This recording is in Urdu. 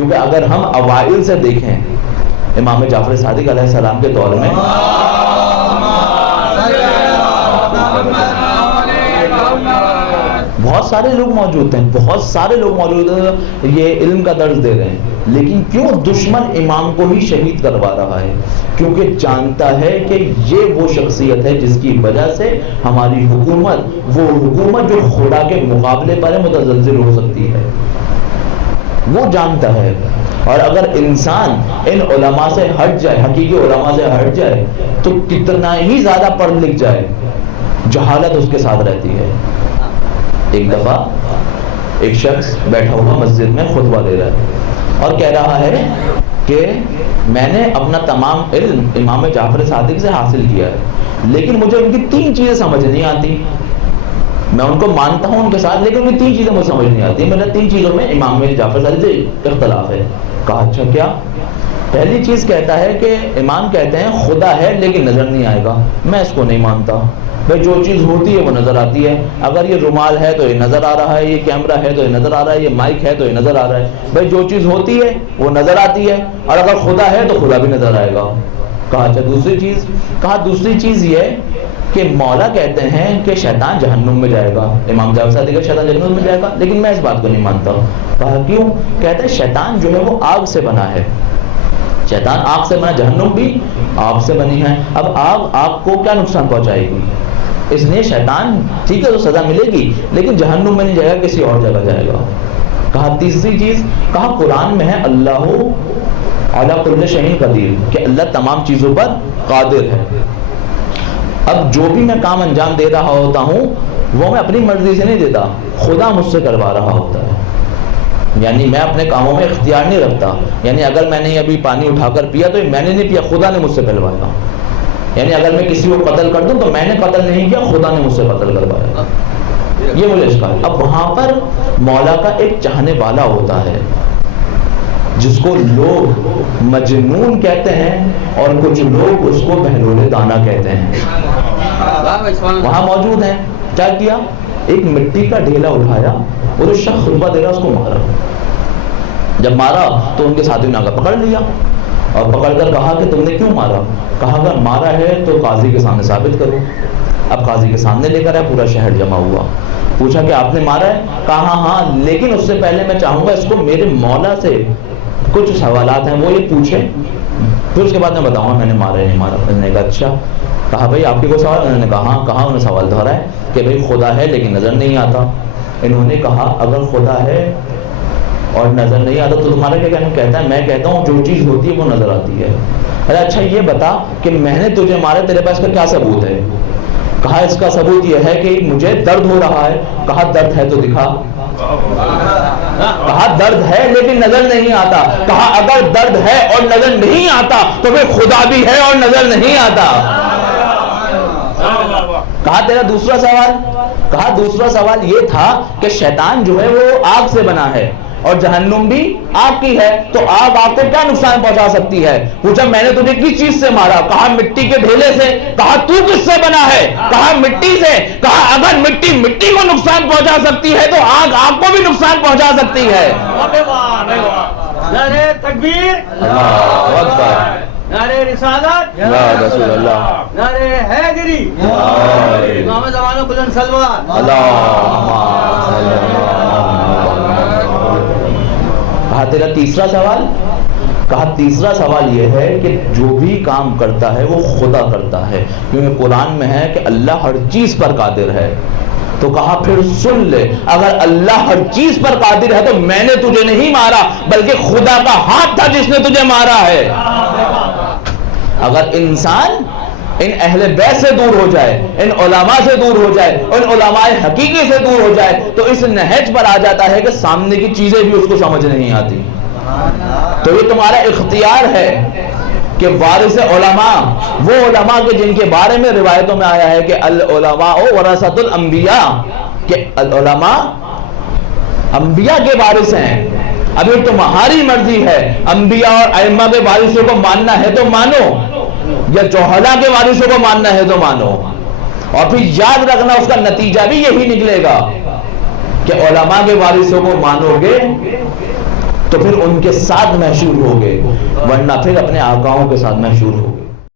کیونکہ اگر ہم اوائل سے دیکھیں امام جعفر صادق علیہ السلام کے دور میں بہت سارے لوگ موجود ہیں، بہت سارے لوگ موجود ہیں یہ علم کا درس دے رہے ہیں، لیکن کیوں دشمن امام کو ہی شہید کروا رہا ہے؟ کیونکہ جانتا ہے کہ یہ وہ شخصیت ہے جس کی وجہ سے ہماری حکومت، وہ حکومت جو خدا کے مقابلے پر متزلزل ہو سکتی ہے، وہ جانتا ہے۔ اور اگر انسان ان علماء سے ہٹ جائے، حقیقی علماء سے ہٹ جائے، تو کتنا ہی زیادہ پڑھ لکھ جائے، جہالت اس کے ساتھ رہتی ہے۔ ایک دفعہ ایک شخص بیٹھا ہوا مسجد میں خطبہ دے رہا ہے اور کہہ رہا ہے کہ میں نے اپنا تمام علم امام جعفر صادق سے حاصل کیا ہے، لیکن مجھے ان کی 3 چیزیں سمجھ نہیں آتی۔ میں ان کو مانتا ہوں ان کے ساتھ، لیکن ان کی 3 چیزیں مجھے سمجھ نہیں آتی۔ میرے 3 چیزوں میں امام جعفر صادق سے اختلاف ہے۔ کہا اچھا کیا؟ پہلی چیز کہتا ہے کہ امام کہتے ہیں خدا ہے لیکن نظر نہیں آئے گا، میں اس کو نہیں مانتا۔ بھائی جو چیز ہوتی ہے وہ نظر آتی ہے، اگر یہ رومال ہے تو یہ نظر آ رہا ہے، یہ کیمرہ ہے تو یہ نظر آ رہا ہے، یہ مائک ہے تو یہ نظر آ رہا ہے۔ بھائی جو چیز ہوتی ہے وہ نظر آتی ہے، اور اگر خدا ہے تو خدا بھی نظر آئے گا۔ کہا اچھا دوسری چیز؟ کہا دوسری چیز یہ کہ مولا کہتے ہیں کہ شیطان جہنم میں جائے گا، امام جعفر صادق کہ شیطان جہنم میں جائے گا، لیکن میں اس بات کو نہیں مانتا۔ کہا کیوں؟ کہتے ہیں شیطان جو ہے وہ آگ سے بنا ہے، شیطان آگ سے بنا، جہنم بھی آگ سے بنی ہے۔ اب آگ کو کیا نقصان پہنچائے گی؟ اس لیے شیطان ٹھیک ہے تو سزا ملے گی، لیکن جہنم میں نہیں جائے گا، کسی اور جگہ جائے گا۔ کہا تیسری چیز؟ کہا قرآن میں ہے اللہ علی کل شیء قدیر، کہ اللہ تمام چیزوں پر قادر ہے۔ اب جو بھی میں کام انجام دے رہا ہوتا ہوں وہ میں اپنی مرضی سے نہیں دیتا، خدا مجھ سے کروا رہا ہوتا ہے، یعنی میں اپنے کاموں میں اختیار نہیں رکھتا۔ یعنی اگر میں نے ابھی پانی اٹھا کر پیا تو میں نے نہیں پیا، خدا نے مجھ سے پلوایا۔ یعنی اگر میں کسی کو قتل کر دوں تو میں نے قتل نہیں کیا، خدا نے مجھ سے قتل کروایا۔ یہ مجھے اشکال۔ اب وہاں پر مولا کا ایک چاہنے والا ہوتا ہے جس کو لوگ مجنون کہتے ہیں اور کچھ لوگ اس کو بہلول دانا کہتے ہیں، وہاں موجود ہیں۔ کیا کیا؟ ایک مٹی کا ڈھیلا اٹھایا اور اس شخص خطبہ دے رہا اس کو مارا۔ جب مارا تو ان کے ساتھیوں نے آ کر پکڑ لیا اور پکڑ کر کہا کہ تم نے کیوں مارا؟ کہا اگر مارا ہے تو قاضی کے سامنے ثابت کرو۔ اب قاضی کے سامنے لے کر آئے، پورا شہر جمع ہوا۔ پوچھا کہ آپ نے مارا ہے؟ کہا ہاں، لیکن اس سے پہلے میں چاہوں گا اس کو میرے مولا سے کچھ سوالات ہیں وہ یہ پوچھے، پھر اس کے بعد میں بتاؤں گا میں نے مارا ہے نہیں مارا۔ انہوں نے کہا اچھا۔ کہا بھائی آپ کی کوئی سوال؟ انہوں نے کہا ہاں۔ کہا انہوں نے سوال دہرایا کہ بھائی خدا ہے لیکن نظر نہیں آتا۔ انہوں نے کہا اگر خدا ہے اور نظر نہیں آتا تو تمہارا کیا کہنا؟ کہتا ہے میں کہتا ہوں جو چیز ہوتی ہے وہ نظر آتی ہے۔ اچھا یہ بتا کہ میں نے تجھے مارا، تیرے پاس کا کیا ثبوت ہے؟ کہا اس کا ثبوت یہ ہے کہ مجھے درد ہو رہا ہے۔ کہا درد ہے تو دکھا۔ کہا درد ہے لیکن نظر نہیں آتا۔ کہا اگر درد ہے اور نظر نہیں آتا تو پھر خدا بھی ہے اور نظر نہیں آتا۔ کہا تیرا دوسرا سوال؟ کہا دوسرا سوال یہ تھا کہ شیطان جو ہے وہ آگ سے بنا ہے اور جہنم بھی آگ کی ہے، تو آگ آپ کو کیا نقصان پہنچا سکتی ہے؟ پوچھا میں نے تجھے کس چیز سے مارا؟ کہا مٹی کے ڈھیلے سے۔ کہا تو کس سے بنا ہے؟ کہا مٹی سے۔ کہا اگر مٹی مٹی کو نقصان پہنچا سکتی ہے تو آگ آگ کو بھی نقصان پہنچا سکتی ہے۔ نعرہ تکبیر، اللہ اکبر، نعرہ رسالت، یا رسول اللہ، نعرہ حیدری، امام زمانہ بلند سلوات۔ کہا تیرا تیسرا سوال؟ کہا تیسرا سوال یہ ہے کہ جو بھی کام کرتا ہے وہ خدا کرتا ہے، کیونکہ قرآن میں ہے کہ اللہ ہر چیز پر قادر ہے۔ تو کہا پھر سن لے، اگر اللہ ہر چیز پر قادر ہے تو میں نے تجھے نہیں مارا بلکہ خدا کا ہاتھ تھا جس نے تجھے مارا ہے۔ اگر انسان ان اہل بیت سے دور ہو جائے، ان علماء سے دور ہو جائے، ان علماء حقیقی سے دور ہو جائے تو اس نہج پر آ جاتا ہے کہ سامنے کی چیزیں بھی اس کو سمجھ نہیں آتی۔ تو یہ تمہارا اختیار ہے کہ وارث علماء، وہ علماء کے جن کے بارے میں روایتوں میں آیا ہے کہ العلماء ورثۃ الانبیاء، کہ علماء انبیاء کے وارث ہیں۔ ابھی تمہاری مرضی ہے، انبیاء اور ائمہ کے وارثوں کو ماننا ہے تو مانو، یا جوہلا کے وارثوں کو ماننا ہے تو مانو، اور پھر یاد رکھنا اس کا نتیجہ بھی یہی نکلے گا کہ علماء کے وارثوں کو مانو گے تو پھر ان کے ساتھ محشور ہو گئے، ورنہ پھر اپنے آقاؤں کے ساتھ محشور ہو گئے۔